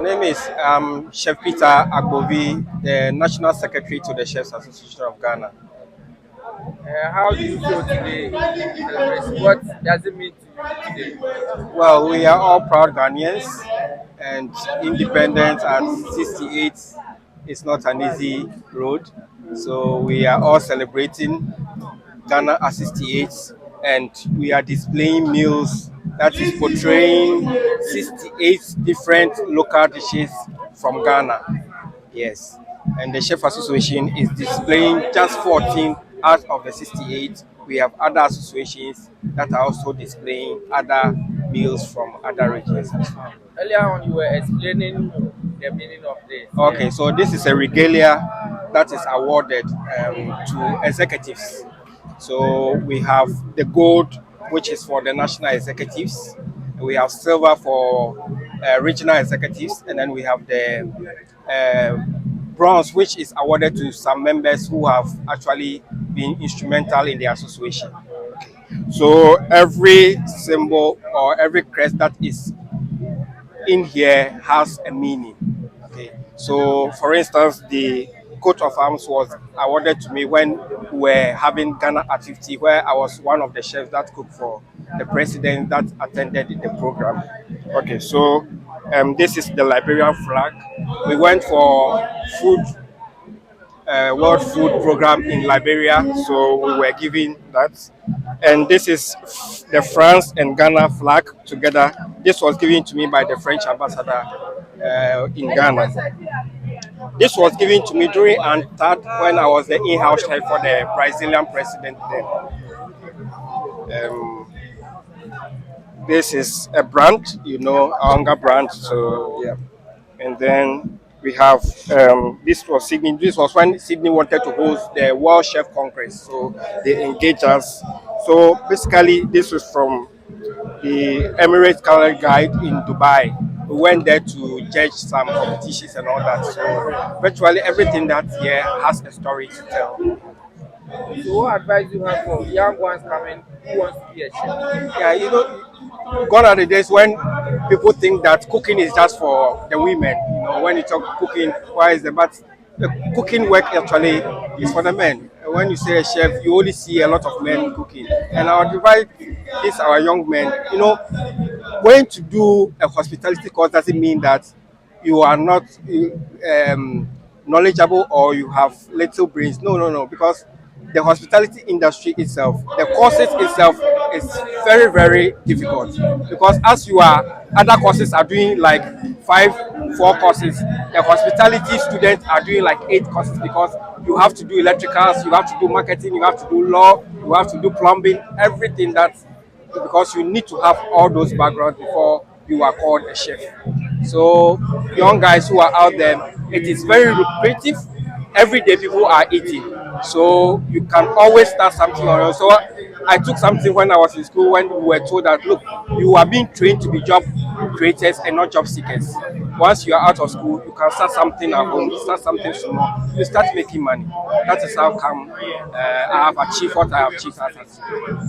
My name is Chef Peter Agbovi, the National Secretary to the Chefs Association of Ghana. How do you feel today in the celebration? What does it mean to you today? Well, we are all proud Ghanaians, and independence at 68 is not an easy road. So we are all celebrating Ghana at 68, and we are displaying meals that is portraying 68 different local dishes from Ghana. Yes. And the Chef Association is displaying just 14 out of the 68. We have other associations that are also displaying other meals from other regions as well. Earlier on, you were explaining the meaning of this. Yeah. Okay, so this is a regalia that is awarded to executives. So we have the gold, which is for the national executives. We have silver for regional executives, and then we have the uh, bronze, which is awarded to some members who have actually been instrumental in the association. So every symbol or every crest that is in here has a meaning. Okay. So, for instance, the coat of arms was awarded to me when we were having Ghana at 50, where I was one of the chefs that cooked for the president that attended the program. Okay, so this is the Liberian flag. We went for food World Food Program in Liberia, so we were given that. And this is the France and Ghana flag together. This was given to me by the French ambassador in Ghana. This was given to me during UNCTAD when I was the in-house chef for the Brazilian president then. Um, this is a brand, a hunger brand. So yeah, and then we have this was Sydney. This was when Sydney wanted to host the World Chef Congress, so they engaged us. So basically, this was from the Emirates Culinary Guide in Dubai. We went there to judge some competitions and all that. So virtually everything that year has a story to tell. So, what advice do you have for young ones coming who wants to be a chef? Yeah, gone are the days when people think that cooking is just for the women. When you talk cooking, why is the but the cooking work actually is for the men. When you say a chef, you only see a lot of men cooking. And our advice is our young men, going to do a hospitality course doesn't mean that you are not um, knowledgeable or you have little brains. No, no, no. Because the hospitality industry itself, the courses itself is very, very difficult. Because as you are, other courses are doing like five, 4 courses. The hospitality students are doing like 8 courses because you have to do electricals, you have to do marketing, you have to do law, you have to do plumbing, everything that because you need to have all those backgrounds before you are called a chef. So, young guys who are out there, it is very lucrative. Every day people are eating, so you can always start something on your. So, I took something when I was in school when we were told that look, you are being trained to be job creators and not job seekers. Once you are out of school, you can start something at home, start something small, you start making money. That is how come I have achieved what I have achieved as a student.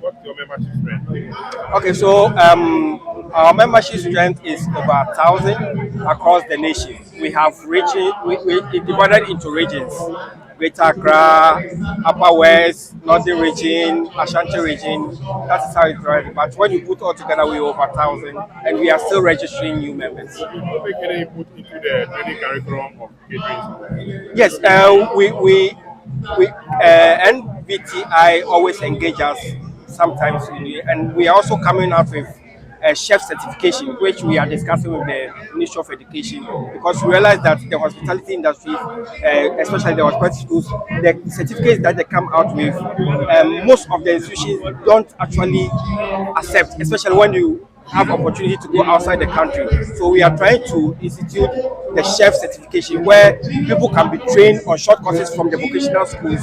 What's your membership strength? Okay, so our membership strength is over 1,000 across the nation. We have region, we it divided into regions: Greater Accra, Upper West, Northern Region, Ashanti Region. That is how it's divided. But when you put all together, we're over 1,000, and we are still registering new members. So you don't make any input into the training curriculum of catering? Yes, NVTI always engage us sometimes, and we are also coming out with a chef certification, which we are discussing with the Ministry of Education, because we realize that the hospitality industry, especially the hospitality schools, the certificates that they come out with, most of the institutions don't actually accept, especially when you have opportunity to go outside the country. So we are trying to institute the chef certification where people can be trained on short courses from the vocational schools.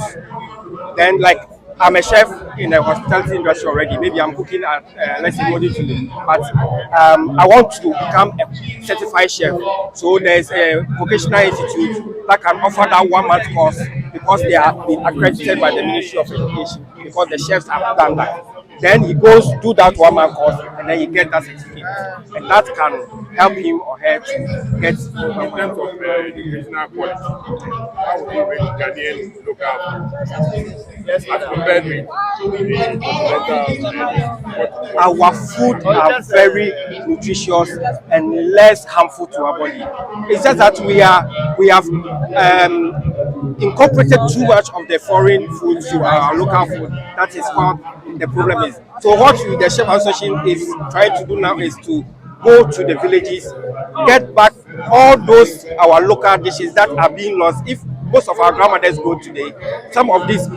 Then, like, I'm a chef in the hospitality industry already. Maybe I'm cooking at, let's say, Modi today. But I want to become a certified chef. So there's a vocational institute that can offer that 1 month course because they have been accredited by the Ministry of Education because the chefs have done that. Then he goes do that 1 month course, and then he get that certificate, and that can help him or her to get. So in terms of nutritional quality, how would you rate Ghanaian local food as compared with the continental dishes? What would Our you food rate? are very nutritious and less harmful to our body. It's just that we have incorporated too much of the foreign food to our local food. That is what the problem is. So what the Chef Association is trying to do now is to go to the villages, get back all those our local dishes that are being lost. If most of our grandmothers go today, some of these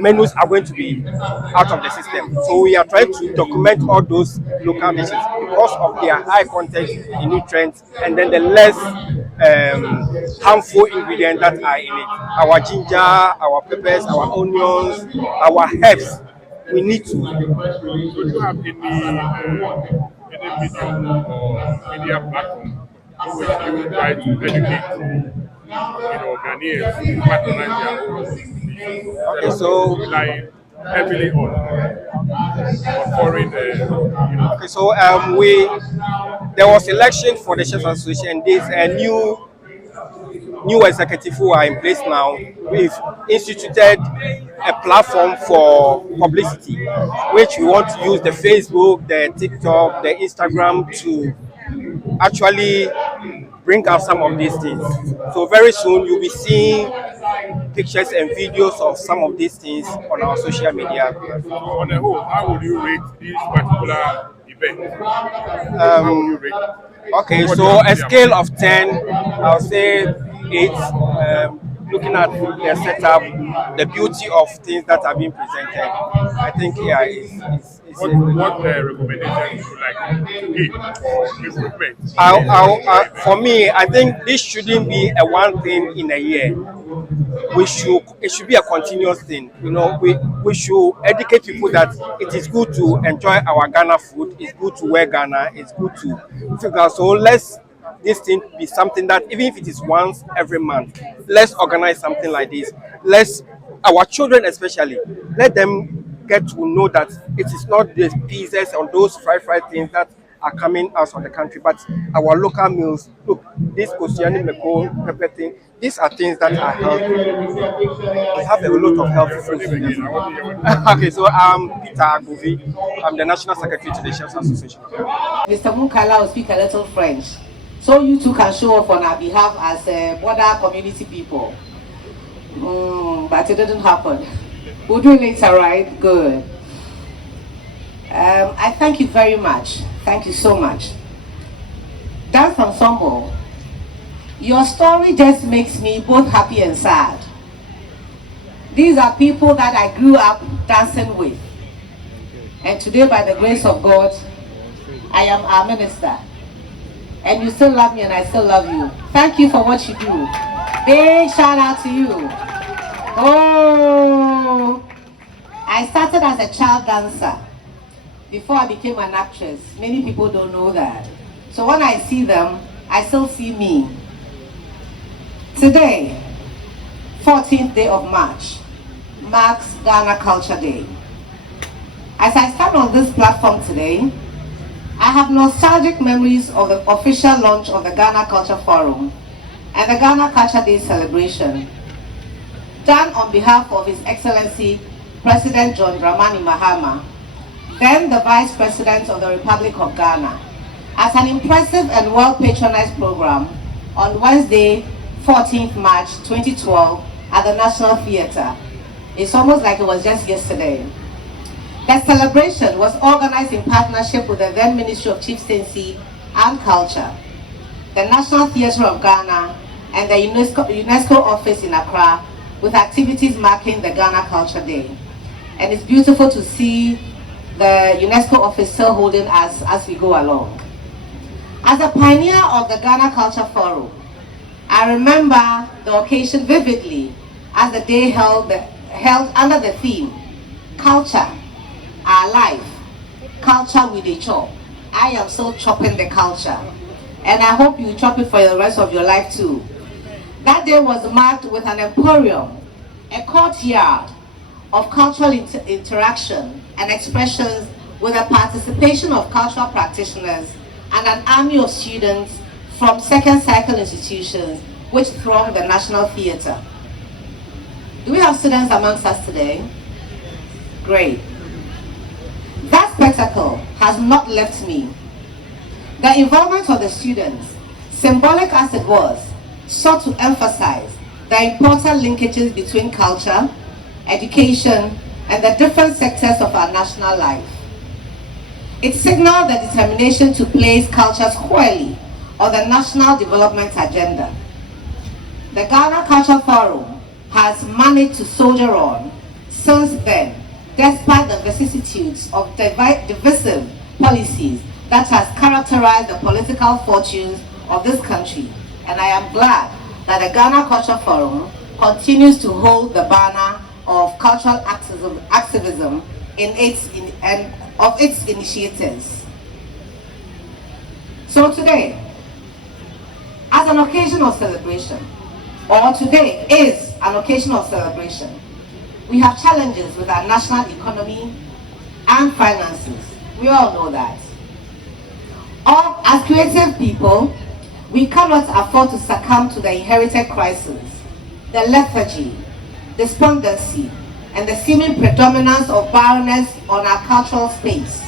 menus are going to be out of the system. So we are trying to document all those local dishes because of their high content in nutrients and then the less harmful ingredients that are in it. Our ginger, our peppers, our onions, our herbs. We need So do you have any medium or media platform in which you try to educate Ghanaians to patronize their own dishes instead okay. of So relying heavily on foreign okay. So we there was election for the Chefs Association. There's a new executive who are in place now. We've instituted a platform for publicity, which we want to use the Facebook, the TikTok, the Instagram to actually bring out some of these things. So very soon you'll be seeing pictures and videos of some of these things on our social media. So on the whole, how would you rate this particular event? How would you rate it? Okay, What do you so have to a say about scale it? of 10, I'll say 8. Looking at the setup, the beauty of things that are being presented, I think, yeah, it's What recommendations would you like to give for improvement in this particular event? for me, I think this shouldn't be a one thing in a year. It should be a continuous thing. We should educate people that it is good to enjoy our Ghana food. It's good to wear Ghana. It's good to figure. So let's this thing be something that even if it is once every month, let's organize something like this. Let's our children especially let them get to know that it is not the pizzas or those fried things that are coming out of the country, but our local meals. Look, this Kosiani Meko pepper thing, these are things that are healthy. We have a lot of healthy Your foods name in this. again? I want to hear what you Okay, so I'm Peter Agovi. I'm the National Secretary to the Chefs Association. Mr. Mukala will speak a little French. So you two can show up on our behalf as border community people. But it didn't happen. We'll do it later, right? Good. I thank you very much. Thank you so much. Dance Ensemble, your story just makes me both happy and sad. These are people that I grew up dancing with. And today, by the grace of God, I am our minister. And you still love me and I still love you. Thank you for what you do. Big shout out to you. Oh, I started as a child dancer before I became an actress. Many people don't know that. So when I see them, I still see me. Today, 14th day of March, marks Ghana Culture Day. As I stand on this platform today, I have nostalgic memories of the official launch of the Ghana Culture Forum and the Ghana Culture Day celebration, done on behalf of His Excellency President John Dramani Mahama, then the Vice President of the Republic of Ghana, as an impressive and well-patronized program on Wednesday, 14th March 2012 at the National Theatre. It's almost like it was just yesterday. The celebration was organized in partnership with the then Ministry of Chieftaincy and Culture, the National Theatre of Ghana, and the UNESCO office in Accra, with activities marking the Ghana Culture Day. And it's beautiful to see the UNESCO office still holding us as we go along. As a pioneer of the Ghana Culture Forum, I remember the occasion vividly as the day held under the theme, Culture, Our Life, Culture with a Chop. I am still chopping the culture, and I hope you chop it for the rest of your life too. That day was marked with an emporium, a courtyard, of cultural interaction and expressions with the participation of cultural practitioners and an army of students from second cycle institutions which throng the National Theatre. Do we have students amongst us today? Great. That spectacle has not left me. The involvement of the students, symbolic as it was, sought to emphasize the important linkages between culture, education, and the different sectors of our national life. It signaled the determination to place culture squarely on the national development agenda. The Ghana Culture Forum has managed to soldier on since then, despite the vicissitudes of divisive policies that has characterized the political fortunes of this country. And I am glad that the Ghana Culture Forum continues to hold the banner of cultural activism and of its initiatives. So today, as an occasion of celebration, or today is an occasion of celebration, we have challenges with our national economy and finances. We all know that. As creative people, we cannot afford to succumb to the inherited crisis, the lethargy, despondency, and the seeming predominance of barrenness on our cultural space.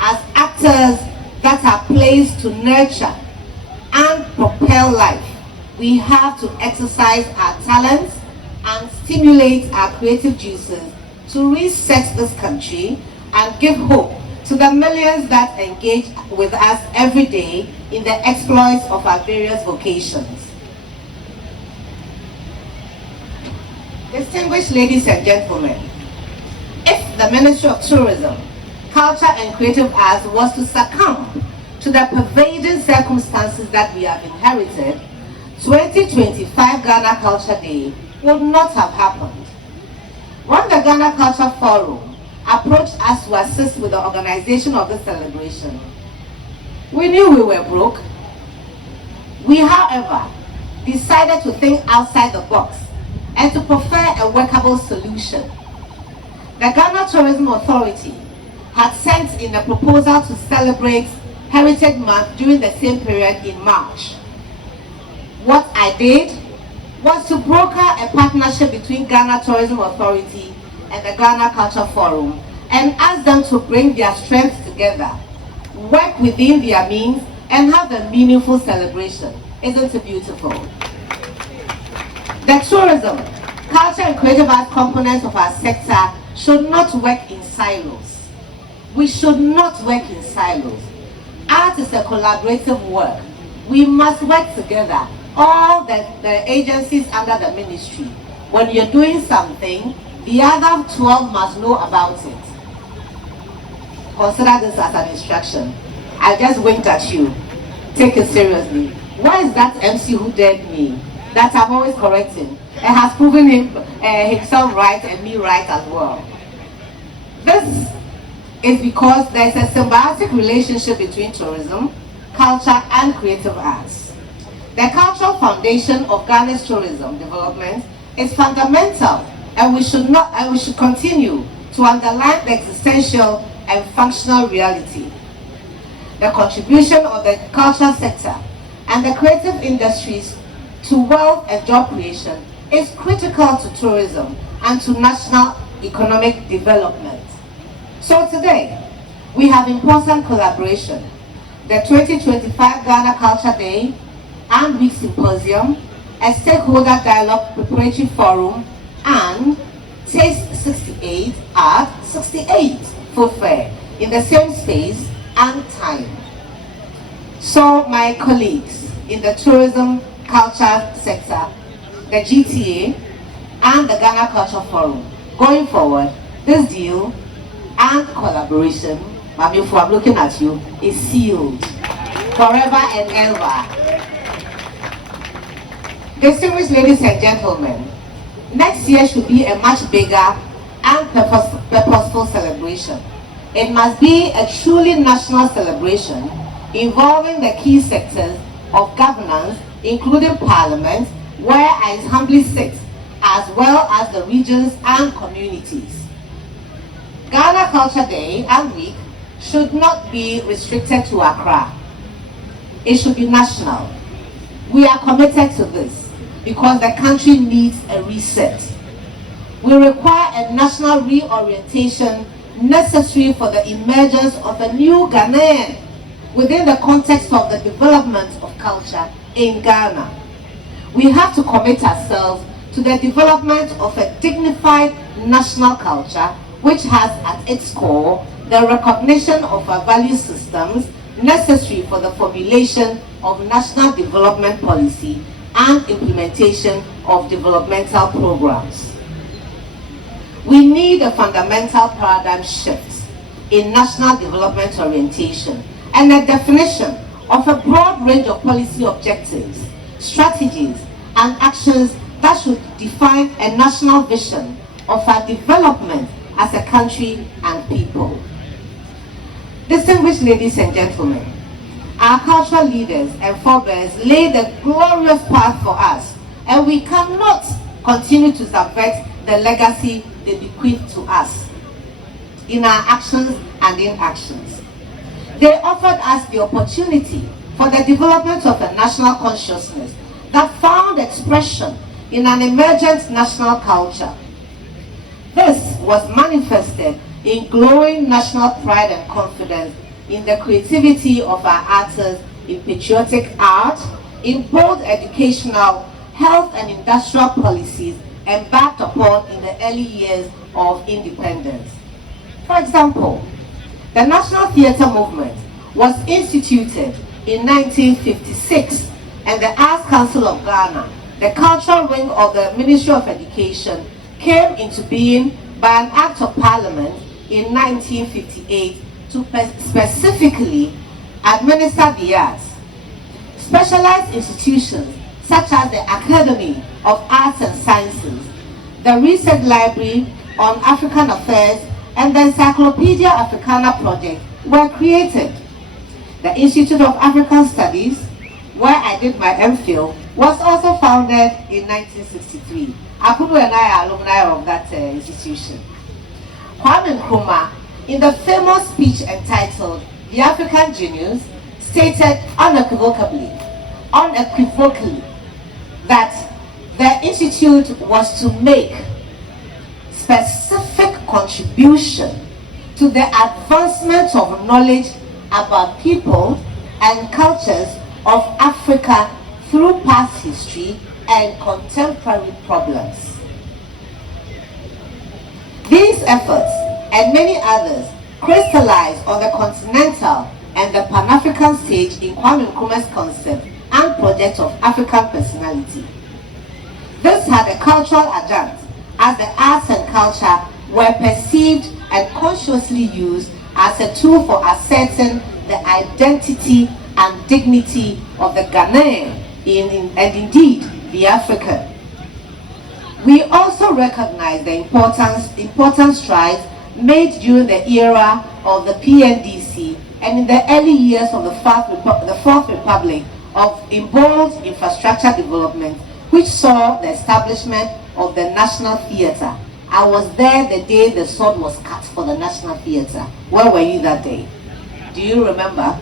As actors that are placed to nurture and propel life, we have to exercise our talents and stimulate our creative juices to reset this country and give hope to the millions that engage with us every day in the exploits of our various vocations. Distinguished ladies and gentlemen, if the Ministry of Tourism, Culture and Creative Arts was to succumb to the pervading circumstances that we have inherited, 2025 Ghana Culture Day would not have happened. When the Ghana Culture Forum approached us to assist with the organization of this celebration, we knew we were broke. We, however, decided to think outside the box and to prefer a workable solution. The Ghana Tourism Authority had sent in a proposal to celebrate Heritage Month during the same period in March. What I did was to broker a partnership between Ghana Tourism Authority and the Ghana Culture Forum and ask them to bring their strengths together, work within their means, and have a meaningful celebration. Isn't it beautiful? The tourism, culture and creative arts components of our sector should not work in silos. We should not work in silos. Art is a collaborative work. We must work together. All the agencies under the ministry. When you're doing something, the other 12 must know about it. Consider this as an instruction. I just winked at you. Take it seriously. Why is that MC who dared me, that I'm always correcting, and has proven himself right and me right as well? This is because there's a symbiotic relationship between tourism, culture, and creative arts. The cultural foundation of Ghana's tourism development is fundamental, and we should continue to underline the existential and functional reality. The contribution of the cultural sector and the creative industries to wealth and job creation is critical to tourism and to national economic development. So today, we have important collaboration. The 2025 Ghana Culture Day and Week Symposium, a stakeholder dialogue preparatory forum, and Taste 68 at 68 Food Fair in the same space and time. So my colleagues in the tourism culture sector, the GTA, and the Ghana Culture Forum, going forward, this deal and collaboration, Mami, if I'm looking at you, is sealed forever and ever. Distinguished ladies and gentlemen, next year should be a much bigger and purposeful celebration. It must be a truly national celebration involving the key sectors of governance, including Parliament, where I humbly sit as well as the regions and communities. Ghana Culture Day and Week should not be restricted to Accra. It should be national. We are committed to this because the country needs a reset. We require a national reorientation necessary for the emergence of a new Ghanaian within the context of the development of culture in Ghana. We have to commit ourselves to the development of a dignified national culture which has at its core the recognition of our value systems necessary for the formulation of national development policy and implementation of developmental programs. We need a fundamental paradigm shift in national development orientation and a definition of a broad range of policy objectives, strategies, and actions that should define a national vision of our development as a country and people. Distinguished ladies and gentlemen, our cultural leaders and forebears laid a glorious path for us, and we cannot continue to subvert the legacy they bequeathed to us in our actions and inactions. They offered us the opportunity for the development of a national consciousness that found expression in an emergent national culture. This was manifested in glowing national pride and confidence in the creativity of our artists, in patriotic art, in bold educational, health and industrial policies embarked upon in the early years of independence. For example, the National Theatre Movement was instituted in 1956, and the Arts Council of Ghana, the cultural wing of the Ministry of Education, came into being by an Act of Parliament in 1958 to specifically administer the arts. Specialized institutions such as the Academy of Arts and Sciences, the Research Library on African Affairs, and the Encyclopedia Africana project were created. The Institute of African Studies, where I did my MPhil, was also founded in 1963. Akudu and I are alumni of that institution. Kwame Nkrumah, in the famous speech entitled The African Genius, stated unequivocally that the institute was to make specific contribution to the advancement of knowledge about people and cultures of Africa through past history and contemporary problems. These efforts and many others crystallized on the continental and the Pan-African stage in Kwame Nkrumah's concept and project of African personality. This had a cultural adjunct, as the arts and culture were perceived and consciously used as a tool for asserting the identity and dignity of the Ghanaian and indeed the African. We also recognize the important strides made during the era of the PNDC and in the early years of the Fourth Republic in bold infrastructure development, which saw the establishment of the National Theatre. I was there the day the sword was cut for the National Theatre. Where were you that day? Do you remember?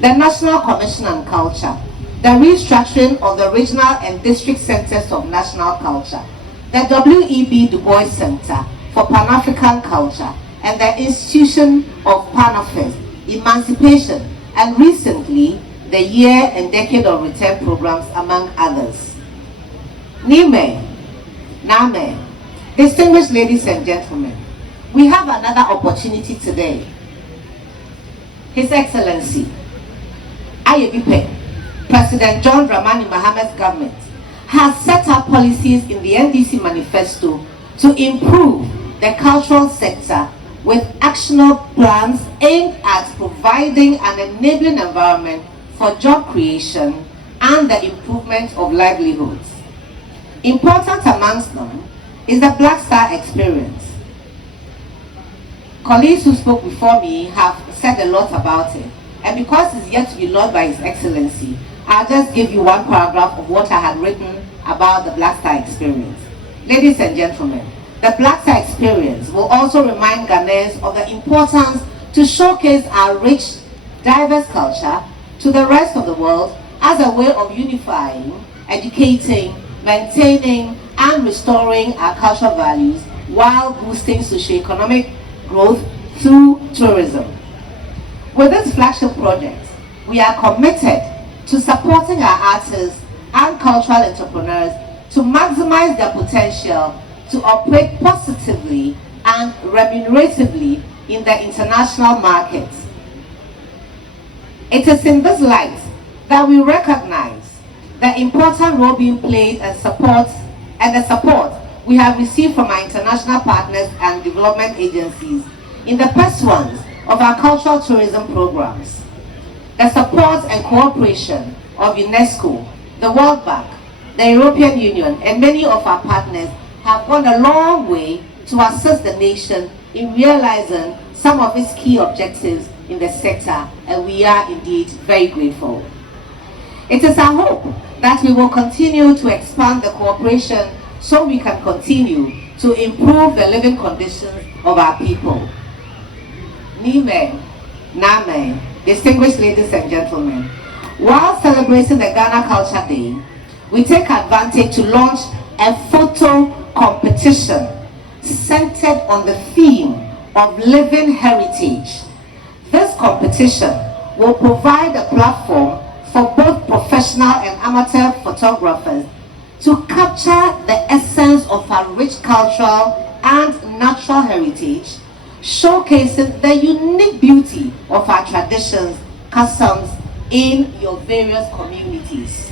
The National Commission on Culture, the restructuring of the regional and district centers of national culture, the W.E.B. Du Bois Center for Pan-African Culture, and the institution of Pan-Affairs, Emancipation, and recently, the Year and Decade of Return programs, among others. Nime, Name, distinguished ladies and gentlemen, we have another opportunity today. His Excellency, Ayebipe, President John Dramani Mahama's government, has set up policies in the NDC manifesto to improve the cultural sector with actionable plans aimed at providing an enabling environment for job creation and the improvement of livelihoods. Important amongst them is the Black Star experience. Colleagues who spoke before me have said a lot about it, and because it's yet to be launched by His Excellency, I'll just give you one paragraph of what I had written about the Black Star Experience. Ladies and gentlemen, the Black Star Experience will also remind Ghanaians of the importance to showcase our rich, diverse culture to the rest of the world as a way of unifying, educating, maintaining, and restoring our cultural values while boosting socio-economic growth through tourism. With this flagship project, we are committed to supporting our artists and cultural entrepreneurs to maximize their potential to operate positively and remuneratively in the international markets. It is in this light that we recognize the important role being played and the support we have received from our international partners and development agencies in the pursuance of our cultural tourism programs. The support and cooperation of UNESCO, the World Bank, the European Union, and many of our partners have gone a long way to assist the nation in realizing some of its key objectives in the sector, and we are indeed very grateful. It is our hope that we will continue to expand the cooperation so we can continue to improve the living conditions of our people. Nime, Name, distinguished ladies and gentlemen, while celebrating the Ghana Culture Day, we take advantage to launch a photo competition centered on the theme of living heritage. This competition will provide a platform for both professional and amateur photographers to capture the essence of our rich cultural and natural heritage, showcasing the unique beauty of our traditions, customs in your various communities.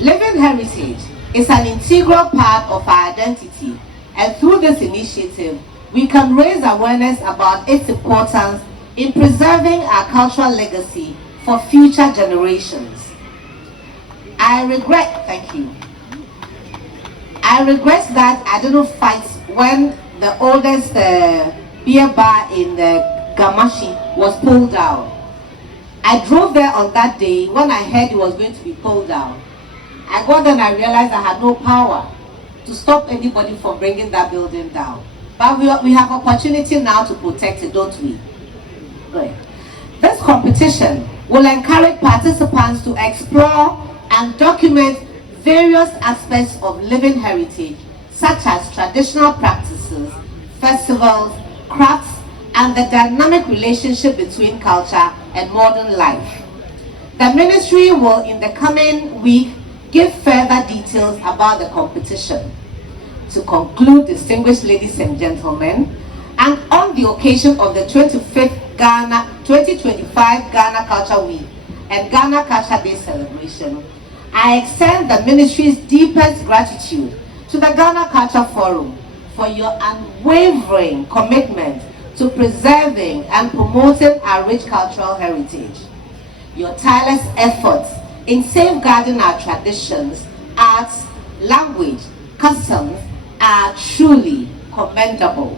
Living heritage is an integral part of our identity, and through this initiative, we can raise awareness about its importance in preserving our cultural legacy for future generations. I regret that I didn't fight when the oldest beer bar in Gamashi was pulled down. I drove there on that day when I heard it was going to be pulled down. I got there and I realized I had no power to stop anybody from bringing that building down. But we have opportunity now to protect it, don't we? Good. This competition will encourage participants to explore and document various aspects of living heritage, such as traditional practices, festivals, crafts, and the dynamic relationship between culture and modern life. The ministry will, in the coming week, give further details about the competition. To conclude, distinguished ladies and gentlemen, and on the occasion of the 2025 Ghana Culture Week and Ghana Culture Day celebration, I extend the ministry's deepest gratitude to the Ghana Culture Forum for your unwavering commitment to preserving and promoting our rich cultural heritage. Your tireless efforts in safeguarding our traditions, arts, language, customs are truly commendable.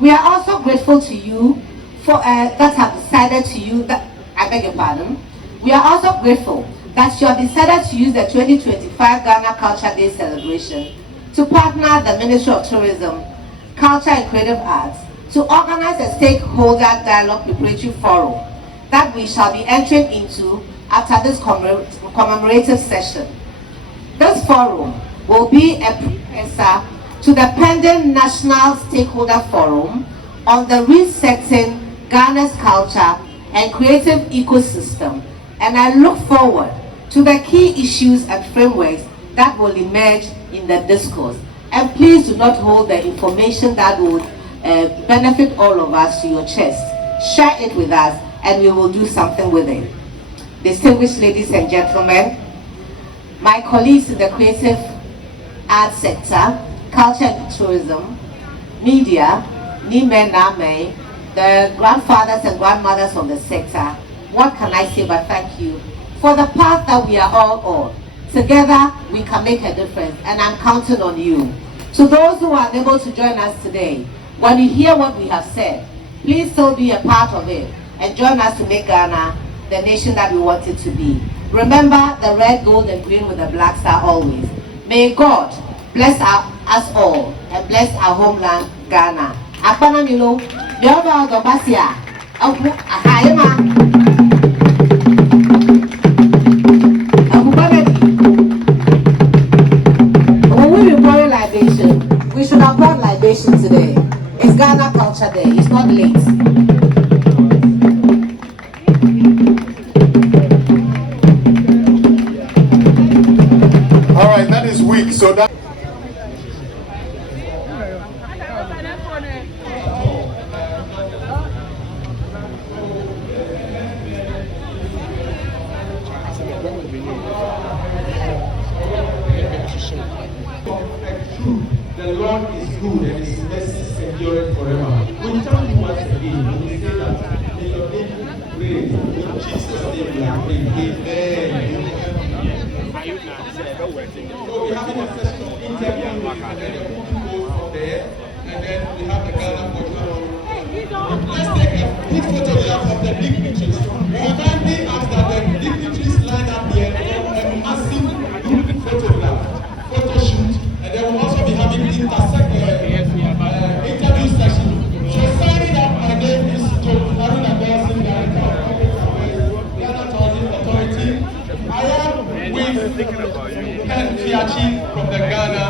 We are also grateful to you for that have decided to use that. I beg your pardon. We are also grateful that you have decided to use the 2025 Ghana Culture Day celebration to partner the Ministry of Tourism, Culture and Creative Arts to organize a stakeholder dialogue preparatory forum that we shall be entering into after this commemorative session. This forum will be a precursor to the pending National Stakeholder Forum on the Resetting Ghana's Culture and Creative Ecosystem, and I look forward to the key issues and frameworks that will emerge in the discourse. And please do not hold the information that would benefit all of us to your chest. Share it with us and we will do something with it. Distinguished ladies and gentlemen, my colleagues in the creative arts sector, culture and tourism, media, Nime Name, the grandfathers and grandmothers of the sector, what can I say but thank you for the path that we are all on. Together we can make a difference, and I'm counting on you. To those who are unable to join us today, when you hear what we have said, please still be a part of it and join us to make Ghana the nation that we want it to be. Remember the red, gold, and green with the black star always. May God bless us all and bless our homeland, Ghana. Akpana Milo, Bioba Dobasia, Abu Ahayama, Abu Babedi. When we be pouring libation, we should have poured libation today. It's Ghana Culture Day. It's not late. All right, that is weak. So that. The Lord is good and His mercy endureth forever. We tell you once again, and we say that may your name be praised. In Jesus' name we are praying. Amen. So we have a session of interview and then the people from there, and then we have the Ghana photo. Let's take a quick photograph of the dignitaries. We are kindly asked that the dignitaries line up here for a massive group photograph, photo shoot, and then we'll also be having interview session. So signing up, my name is Haruna Belson, Director of Public Affairs, Ghana Tourism Authority. I am with Ken Fiachi from the Ghana